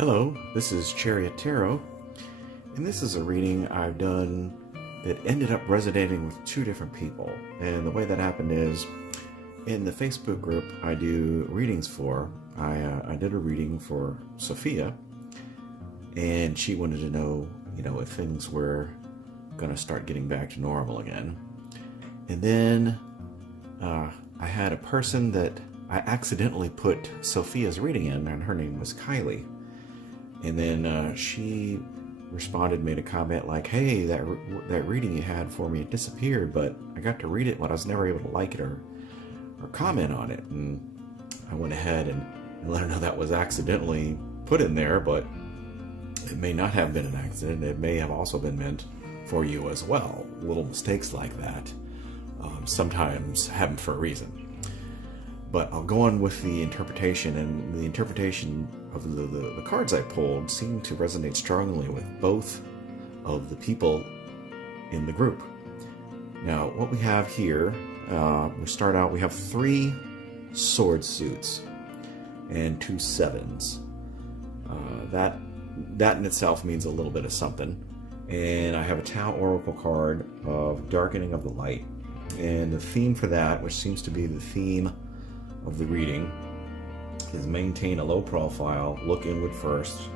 Hello, this is Chariot Tarot, and this is a reading I've done that ended up resonating with two different people. And the way that happened is, in the Facebook group I do readings for, I did a reading for Sophia, and she wanted to know, if things were going to start getting back to normal again. And then I had a person that I accidentally put Sophia's reading in, and her name was Kileah. And then she responded, made a comment like, "Hey, that reading you had for me, it disappeared, but I got to read it, but I was never able to like it or comment on it." And I went ahead and let her know that was accidentally put in there, but it may not have been an accident. It may have also been meant for you as well. Little mistakes like that sometimes happen for a reason. But I'll go on with the interpretation, and the interpretation of the cards I pulled seemed to resonate strongly with both of the people in the group. Now, what we have here, we start out, we have 3 sword suits and 2 sevens. That in itself means a little bit of something. And I have a Tao Oracle card of Darkening of the Light. And the theme for that, which seems to be the theme of the reading, is maintain a low profile, look inward first,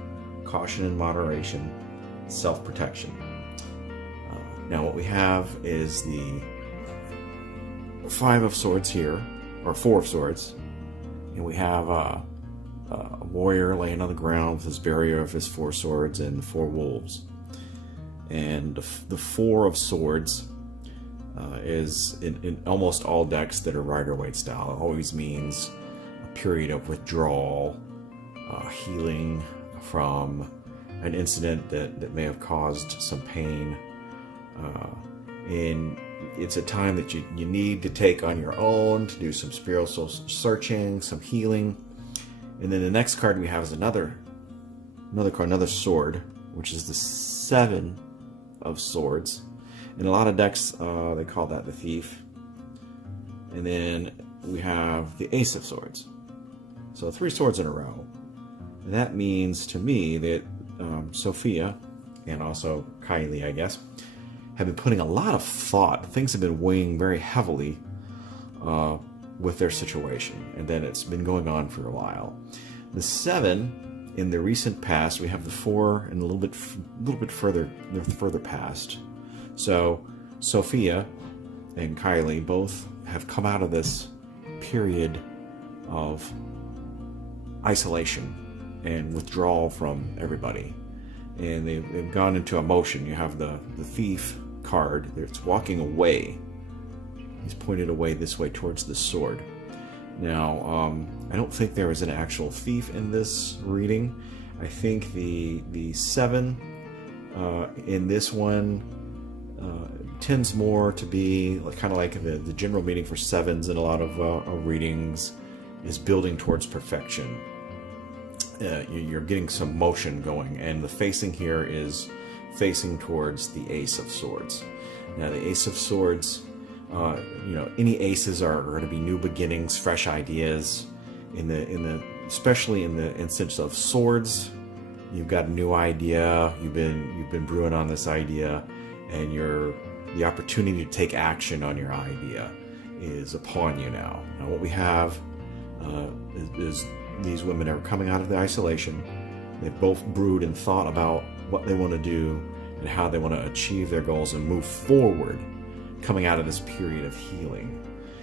caution and moderation, self-protection. Now what we have is the 5 of Swords here, or 4 of Swords, and we have a warrior laying on the ground with his barrier of his 4 swords and 4 wolves. And the 4 of Swords is in almost all decks that are Rider-Waite style. It always means a period of withdrawal, healing from an incident that may have caused some pain. And it's a time that you need to take on your own to do some spiritual searching, some healing. And then the next card we have is another card, another sword, which is the 7 of Swords. In a lot of decks, they call that the Thief. And then we have the Ace of Swords. So 3 swords in a row. And that means to me that Sophia, and also Kileah, I guess, have been putting a lot of thought. Things have been weighing very heavily with their situation. And then it's been going on for a while. The 7, in the recent past, we have the 4 and a little bit further past. So Sophia and Kileah both have come out of this period of isolation and withdrawal from everybody, and they've gone into emotion. You have the Thief card that's walking away. He's pointed away this way towards the sword. Now I don't think there is an actual thief in this reading. I think the 7 in this one tends more to be kind of like the general meaning for 7s in a lot of readings is building towards perfection. You're getting some motion going, and the facing here is facing towards the Ace of Swords. Now the Ace of Swords, any aces are going to be new beginnings, fresh ideas. Especially in the instance of Swords, you've got a new idea. You've been brewing on this idea, and the opportunity to take action on your idea is upon you now. Now what we have is these women are coming out of the isolation. They've both brewed and thought about what they want to do and how they want to achieve their goals and move forward, coming out of this period of healing.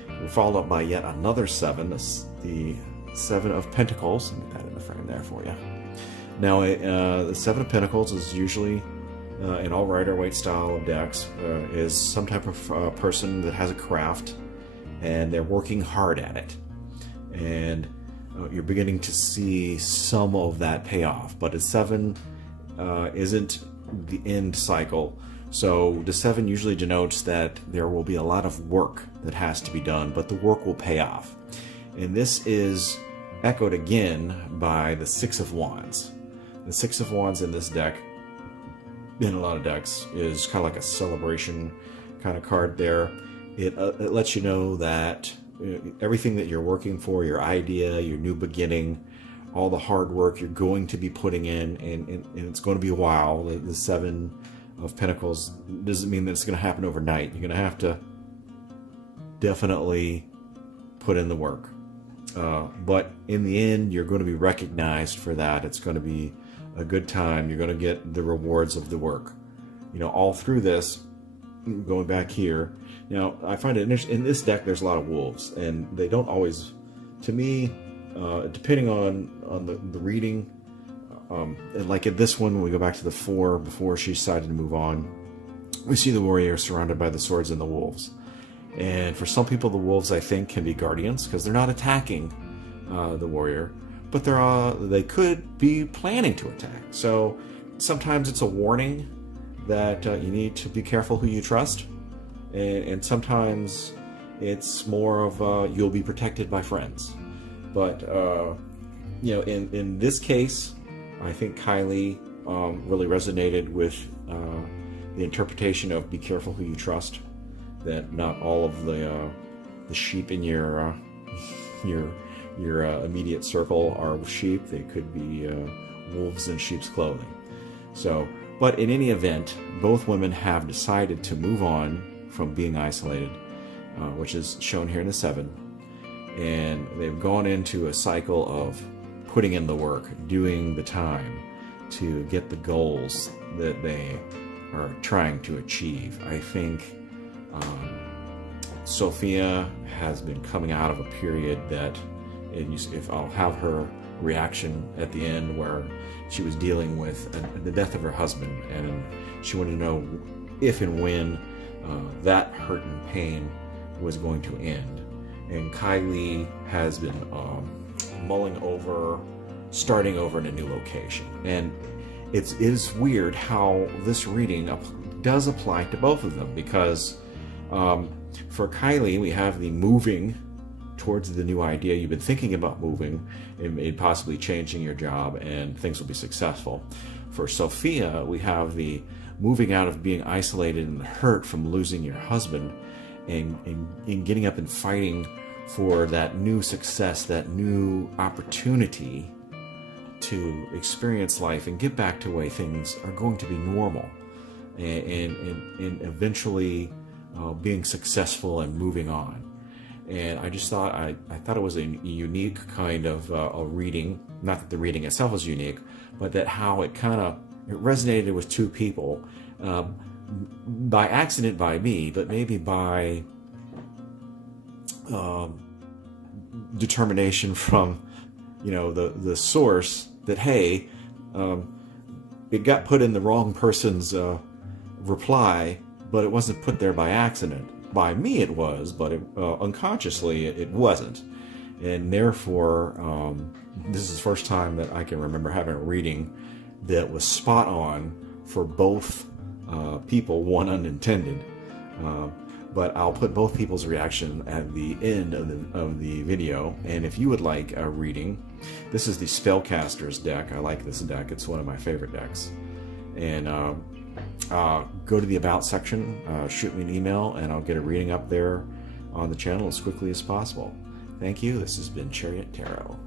We're followed up by yet another 7, the 7 of Pentacles. Let me put that in the frame there for you. Now the 7 of Pentacles is usually in all Rider-Waite style of decks is some type of person that has a craft and they're working hard at it, and you're beginning to see some of that payoff. But a 7 isn't the end cycle, so the 7 usually denotes that there will be a lot of work that has to be done, but the work will pay off. And this is echoed again by the 6 of Wands. The 6 of Wands in this deck, in a lot of decks, is kind of like a celebration kind of card there. It lets you know that everything that you're working for, your idea, your new beginning, all the hard work you're going to be putting in, and it's going to be a while. The Seven of Pentacles doesn't mean that it's going to happen overnight. You're going to have to definitely put in the work. But in the end, you're going to be recognized for that. It's going to be a good time. You're going to get the rewards of the work. You know, all through this, going back here, now I find it interesting. In this deck, there's a lot of wolves, and they don't always, to me, depending on the reading, and like at this one, when we go back to the 4, before she decided to move on, we see the warrior surrounded by the swords and the wolves. And for some people, the wolves, I think, can be guardians because they're not attacking the warrior, but they could be planning to attack. So sometimes it's a warning that you need to be careful who you trust, and sometimes it's more of you'll be protected by friends. But you know, in this case, I think Kileah really resonated with the interpretation of be careful who you trust. That not all of the sheep in your immediate circle are sheep. They could be wolves in sheep's clothing. So, but in any event, both women have decided to move on from being isolated, which is shown here in the 7, and they've gone into a cycle of putting in the work, doing the time to get the goals that they are trying to achieve. I think Sophia has been coming out of a period that, if I'll have her reaction at the end, where she was dealing with the death of her husband, and she wanted to know if and when that hurt and pain was going to end. And Kileah has been mulling over starting over in a new location. And it is weird how this reading does apply to both of them, because for Kileah, we have the moving towards the new idea. You've been thinking about moving and possibly changing your job, and things will be successful. For Sophia, we have the moving out of being isolated and hurt from losing your husband, and getting up and fighting for that new success, that new opportunity to experience life and get back to the way things are going to be normal, and eventually being successful and moving on. And I just thought I thought it was a unique kind of a reading. Not that the reading itself was unique, but that how it resonated with two people, by accident by me, but maybe by determination from the source that, hey, it got put in the wrong person's reply, but it wasn't put there by accident. By me it was, but unconsciously it wasn't. And therefore, this is the first time that I can remember having a reading that was spot on for both people, one unintended. But I'll put both people's reaction at the end of the video. And if you would like a reading, this is the Spellcaster's deck. I like this deck. It's one of my favorite decks. And go to the About section, shoot me an email, and I'll get a reading up there on the channel as quickly as possible. Thank you. This has been Chariot Tarot.